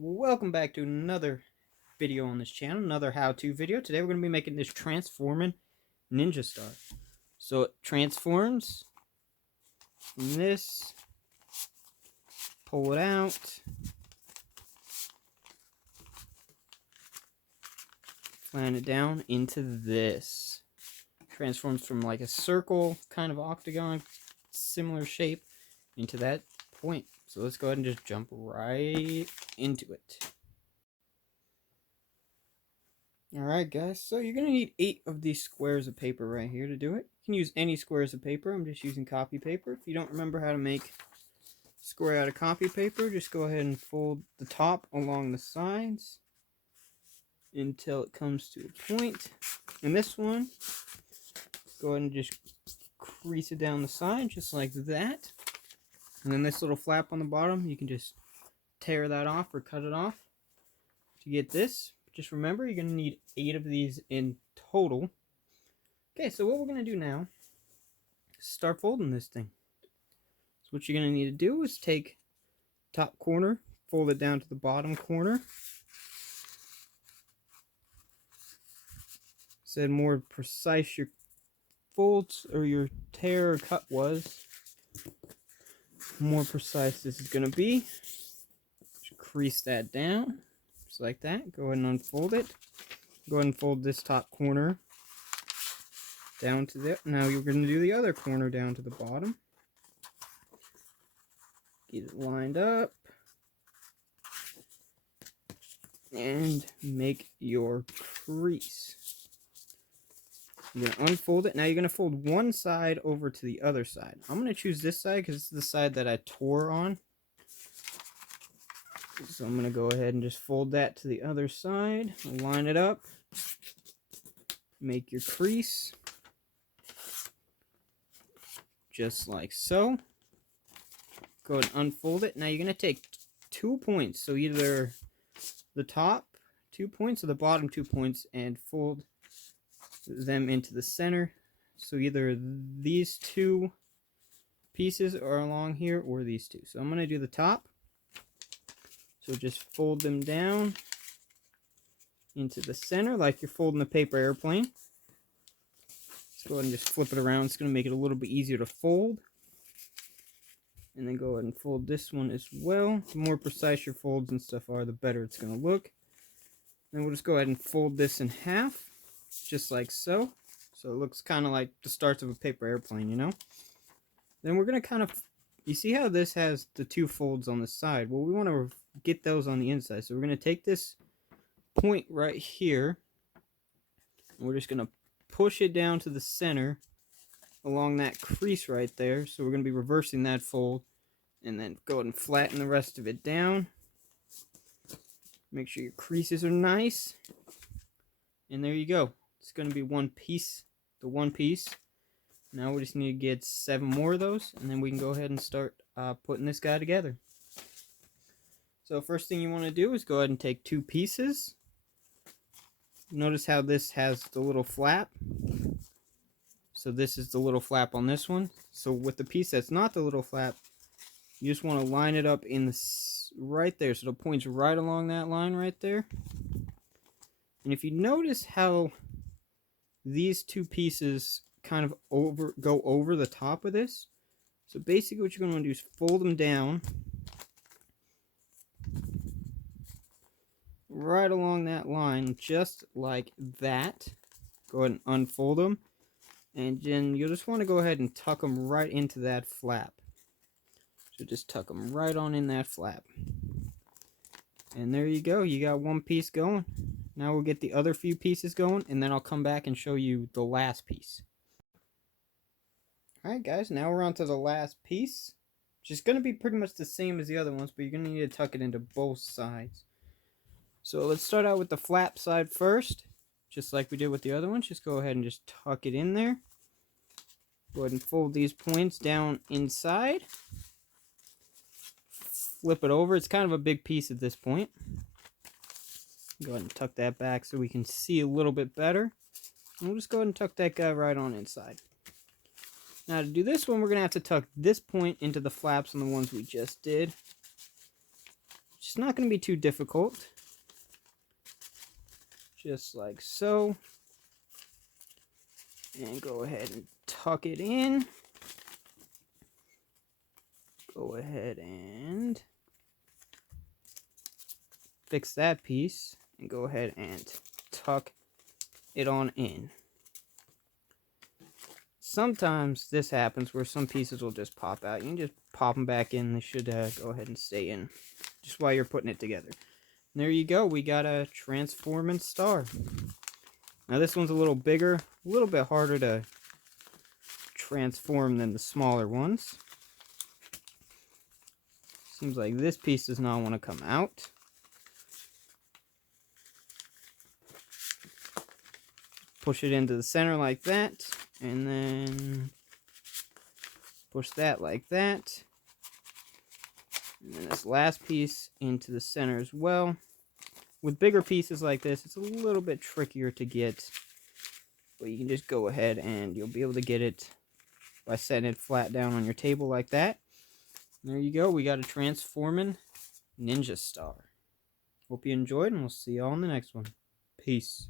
Welcome back to another video on this channel, another how-to video. Today we're going to be making this transforming ninja star. So it transforms from this, pull it out, flatten it down into this. Transforms from like a circle, kind of octagon, similar shape, into that point. So let's go ahead and just jump right into it. Alright guys, so you're going to need 8 of these squares of paper right here to do it. You can use any squares of paper. I'm just using copy paper. If you don't remember how to make square out of copy paper, just go ahead and fold the top along the sides until it comes to a point. And this one, go ahead and just crease it down the side just like that. And then this little flap on the bottom, you can just tear that off or cut it off to get this. Just remember, you're going to need 8 of these in total. Okay, so what we're going to do now is start folding this thing. So what you're going to need to do is take top corner, fold it down to the bottom corner. So the more precise your folds or your tear or cut was, the more precise this is going to be. Just crease that down. Like that. Go ahead and unfold it. Go ahead and fold this top corner down to there. Now you're going to do the other corner down to the bottom. Get it lined up. And make your crease. You're going to unfold it. Now you're going to fold one side over to the other side. I'm going to choose this side because it's the side that I tore on. So I'm going to go ahead and just fold that to the other side, line it up, make your crease, just like so. Go ahead and unfold it. Now you're going to take 2 points, so either the top 2 points or the bottom 2 points, and fold them into the center. So either these 2 pieces are along here or these 2. So I'm going to do the top. So just fold them down into the center like you're folding a paper airplane. Let's go ahead and just flip it around. It's going to make it a little bit easier to fold. And then go ahead and fold this one as well. The more precise your folds and stuff are, the better it's going to look. Then we'll just go ahead and fold this in half, just like so. So it looks kind of like the starts of a paper airplane, you know? Then we're going to kind of, you see how this has the 2 folds on the side? Well, we want to get those on the inside. So we're going to take this point right here. And we're just going to push it down to the center along that crease right there. So we're going to be reversing that fold. And then go ahead and flatten the rest of it down. Make sure your creases are nice. And there you go. It's going to be one piece. The one piece. Now we just need to get 7 more of those. And then we can go ahead and start putting this guy together. So first thing you want to do is go ahead and take 2 pieces. Notice how this has the little flap. So this is the little flap on this one. So with the piece that's not the little flap, you just want to line it up in this right there. So it points right along that line right there. And if you notice how these 2 pieces kind of go over the top of this. So basically what you're going to do is fold them down right along that line, just like that. Go ahead and unfold them. And then you'll just want to go ahead and tuck them right into that flap. So just tuck them right on in that flap. And there you go. You got one piece going. Now we'll get the other few pieces going, and then I'll come back and show you the last piece. Alright guys, now we're on to the last piece. Which is going to be pretty much the same as the other ones, but you're going to need to tuck it into both sides. So let's start out with the flap side first. Just like we did with the other ones. Just go ahead and just tuck it in there. Go ahead and fold these points down inside. Flip it over. It's kind of a big piece at this point. Go ahead and tuck that back so we can see a little bit better. And we'll just go ahead and tuck that guy right on inside. Now to do this one, we're going to have to tuck this point into the flaps on the ones we just did. It's not going to be too difficult. Just like so. And go ahead and tuck it in. Go ahead and fix that piece. And go ahead and tuck it on in. Sometimes this happens where some pieces will just pop out. You can just pop them back in. They should go ahead and stay in just while you're putting it together. And there you go. We got a transforming star. Now this one's a little bigger, a little bit harder to transform than the smaller ones. Seems like this piece does not want to come out. Push it into the center like that, and then push that like that. And then this last piece into the center as well. With bigger pieces like this, it's a little bit trickier to get, but you can just go ahead and you'll be able to get it by setting it flat down on your table like that. And there you go, we got a transforming ninja star. Hope you enjoyed, and we'll see you all in the next one. Peace.